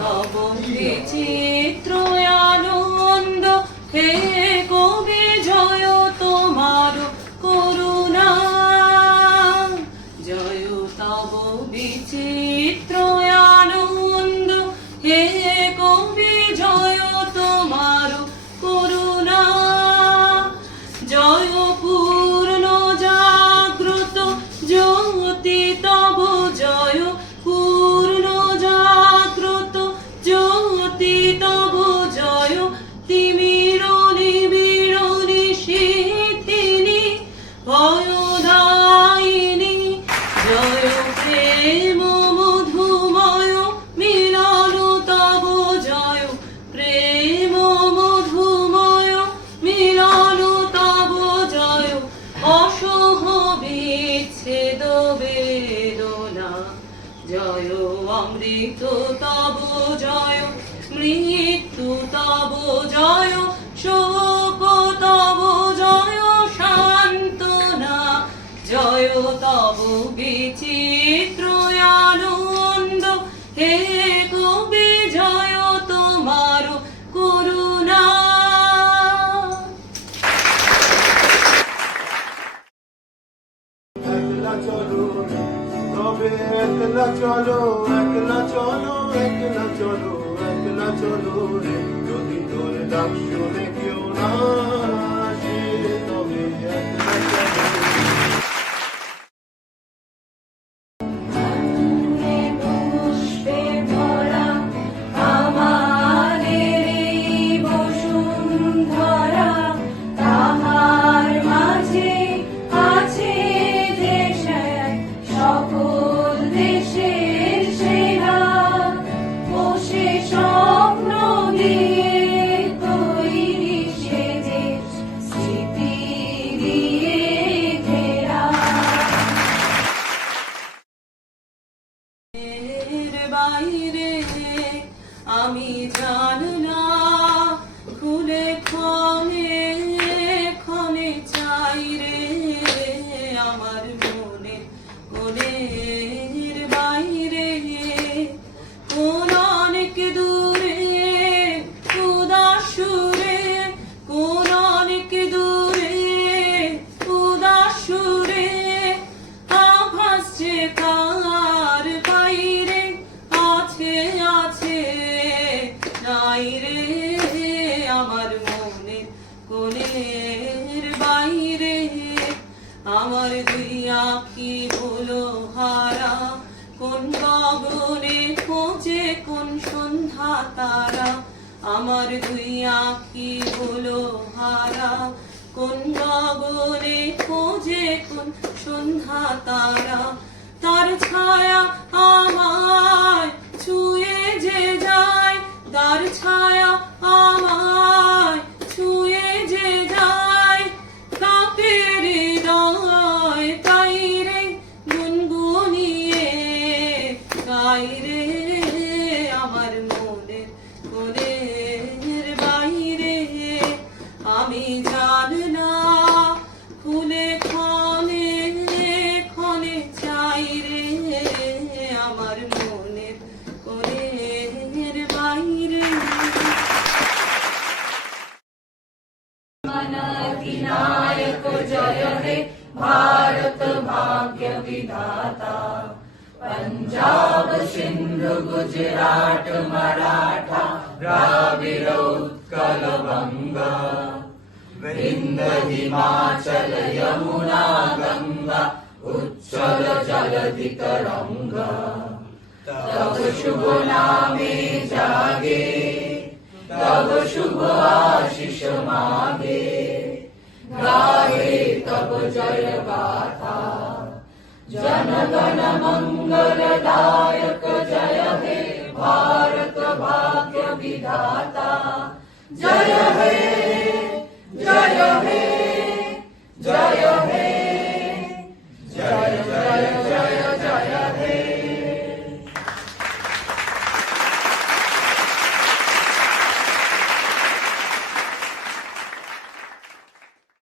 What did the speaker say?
তব বিচিত্র আনন্দ হে কবি জয় তোমার করুণা, জয় তব বিচিত্র আনন্দ হে কবি জয় তোমার করুণা, জয় পূর্ণ জাগ্রত জ্যোতি তব জয় পূর্ণ জাগ্রত জ্যোতি তব জয় তিমির নিবিড় নিশীথিনী ভয়দায়িনী, জয় প্রেম মধুময় মিলন তব জয় প্রেম মধুময় মিলন তব জয় অসহ বিচ্ছেদ বেদনা, জয় অমৃত তব জয় মৃত্যু তব জয় শোক তব জয় সান্ত্বনা, জয় তব বিচিত্র আনন্দ হে কবি জয় তোমার করুণা। একলা চলো তবে একলা চলো, একলা চলো, একলা চলো, একলা চলো রে, যদি তোর ডাক শুনে কেউ না আসে তবে একলা চলো। পুষ্পে ভরা আমাদের এই বসুন্ধরা, তাহার মাঝে আছে দেশ সকল দেশের সেরা, বসে স্বপ্ন দিয়ে তৈরি সে দেশ স্মৃতি দিয়ে ঘেরা। এর বাইরে আমি জান না, খুলে ক্ষণে ক্ষণে চাই রে আমার মনে কোণের বাইরে, কোন অনেক দূরে উদাসুরে, কোন অনেক দূরে উদাসুরে আভাস যে কার বাইরে আছে আছে নাই রে আমার মনে কোণের বাইরে, আমার দুই আঁখি হলো হারা, কোন গগনে খোঁজে কোন সন্ধ্যা তারা, আমার দুই আঁখি হলো হারা, কোন গগনে খোঁজে কোন সন্ধ্যা তারা, তার ছায়া আমায় ছুঁয়ে যে যায়, তার ছায়া আমায় ছুঁয়ে যে যায়, কাঁপে হৃদয় তাই রে গুনগুনিয়ে গাই রে আমার মনের কোণের বাইরে, আমি জান না ফুলে ক্ষণে ক্ষণে চাই রে আমার মনের কোণের বাইরে। নায়ক জয় হে ভারত ভাগ্য বিধাতা, पंजाब सिंधु गुजरात मराठा द्राविड़ उत्कल बंगा, विंध्य हिमाचल यमुना गंगा उच्चल जलधि तरंगा, तब शुभ नामे जागे तब शुभ आशीष मागे, गाहे तब जय गाथा जन गण मंगलदायक